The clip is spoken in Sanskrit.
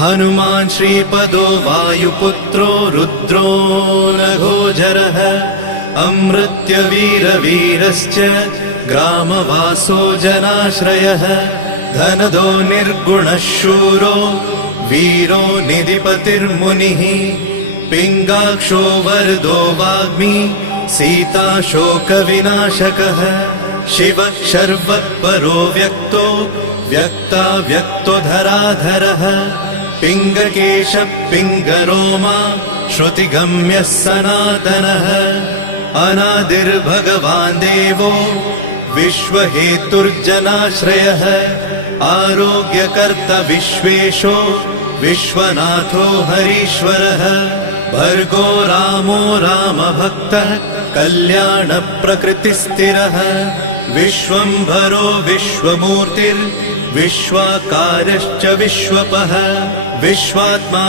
हनुमान् श्रीपदो वायुपुत्रो रुद्रो नघोजरः अमृत्यवीरवीरश्च ग्रामवासो जनाश्रयः धनदो निर्गुणः शूरो वीरो निधिपतिर्मुनिः पिङ्गाक्षो वरदो वाग्मी सीताशोकविनाशकः शिवः शर्वत्परो व्यक्तो व्यक्ताव्यक्तो धराधरः पिङ्गकेशः पिङ्गरोमा श्रुतिगम्यः सनातनः अनादिर्भगवान् देवो विश्वहेतुर्जनाश्रयः आरोग्यकर्ता विश्वेशो विश्वनाथो हरीश्वरः भर्गो रामो रामभक्तः कल्याणप्रकृतिस्थिरः विश्वम्भरो विश्वमूर्तिर्विश्वाकारश्च विश्वपः विश्वात्मा